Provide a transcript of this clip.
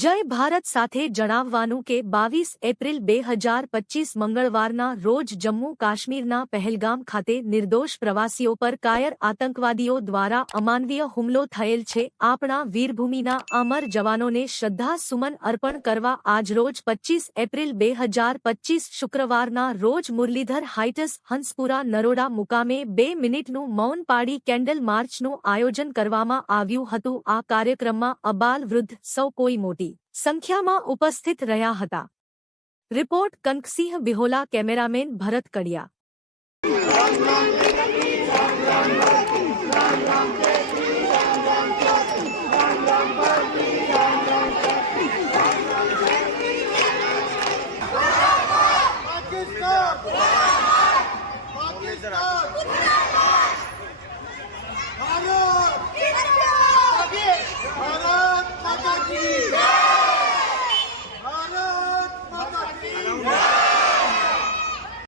જય ભારત સાથે જણાવવાનું કે 22 એપ્રિલ 2025 મંગળવારના રોજ જમ્મુ કાશ્મીરના પહેલગામ ખાતે નિર્દોષ પ્રવાસીઓ પર કાયર આતંકવાદીઓ દ્વારા અમાનવીય હુમલો થયેલ છે। આપણા વીરભૂમિના અમર જવાનોને શ્રદ્ધા સુમન અર્પણ કરવા આજરોજ 25 એપ્રિલ 2025 શુક્રવારના રોજ મુરલીધર હાઇટ્સ હંસપુરા નરોડા મુકામે 2 મિનિટનું મૌન પાડી કેન્ડલ માર્ચનું આયોજન કરવામાં આવ્યું હતું। આ કાર્યક્રમમાં અબાલ વૃદ્ધ સૌ કોઈ મોટી સંખ્યામાં ઉપસ્થિત રહ્યા હતા। રિપોર્ટ કનકસિંહ બિહોલા, કેમેરામેન ભરત કડિયા।